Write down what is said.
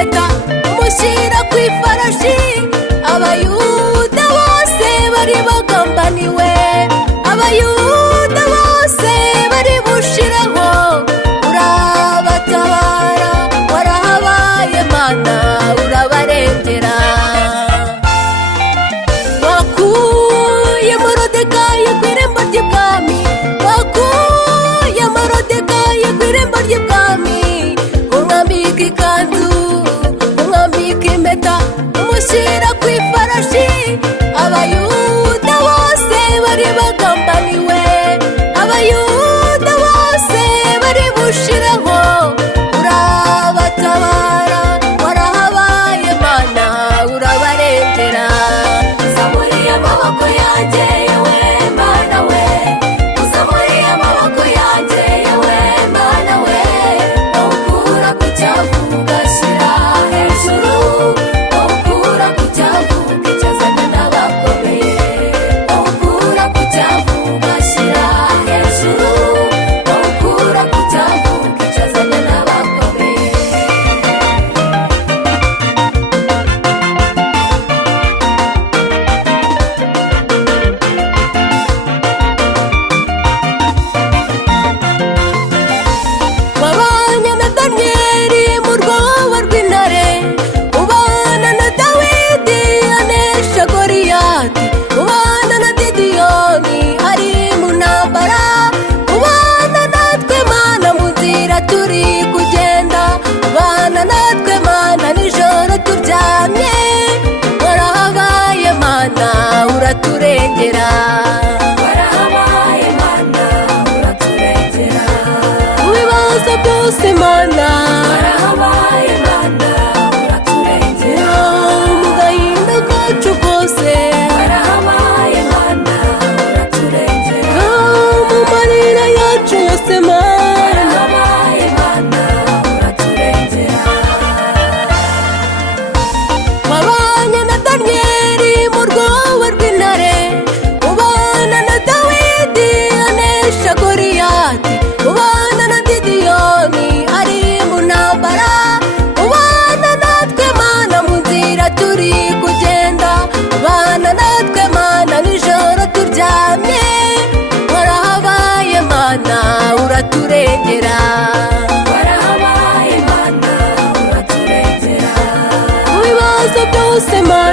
impeta umushyira ku ifarashi, abayuda bose bari bagambaniwe, abayuda bose bari bushiraho, urabatabara warahabaye Mana urabarengera. Wakuye Morodekayi ku irembo ry'ibwami, wakuye Morodekayi ku irembo ry'ibwami, umwambika ikanzu umwambika impeta umushyira ku ifarashi, abayuda bose bari bagambaniwe, abayuda bose bari bushiraho, urabatabara warahabaye Mana urabarengera. Uzamuriye amaboko yanjye yewe Mana we, uzamuriye amaboko yanjye yewe Mana we, ukura ku cyavu ugashyira hejuru, ukura ku cyavu ukicazana n'abakomeye, ukura ku cyavu ugashyira hejuru, ukura ku cyavu ukicazana n'abakomeye. Wabanye na Daniyeli mu rwobo rw'intare, ubana na Dawidi anesha Goliyati, ubana na Gideyoni ari mu ntambara, ubana natwe Mana mu nzira turi kugenda, ubana natwe Mana nijoro turyamye, warahabaye Mana uraturengera, warahabaye Mana uraturengera. Mu bibazo byose Mana warahabaye Mana uraturengera, mu gahinda kacu kose warahabaye Mana uraturengera, mu marira yacu yose Mana warahabaye Mana uraturengera. Wabanye na Daniyeli mu rwobo rw'intare, ubana na Dawidi anesha Goliyati, ubana na Gideyoni ari mu ntambara, ubana natwe Mana mu nzira turi kugenda, ubana natwe Mana nijoro turyamye, warahabaye Mana uraturengera, warahabaye Mana uraturengera. Mu bibazo byose Mana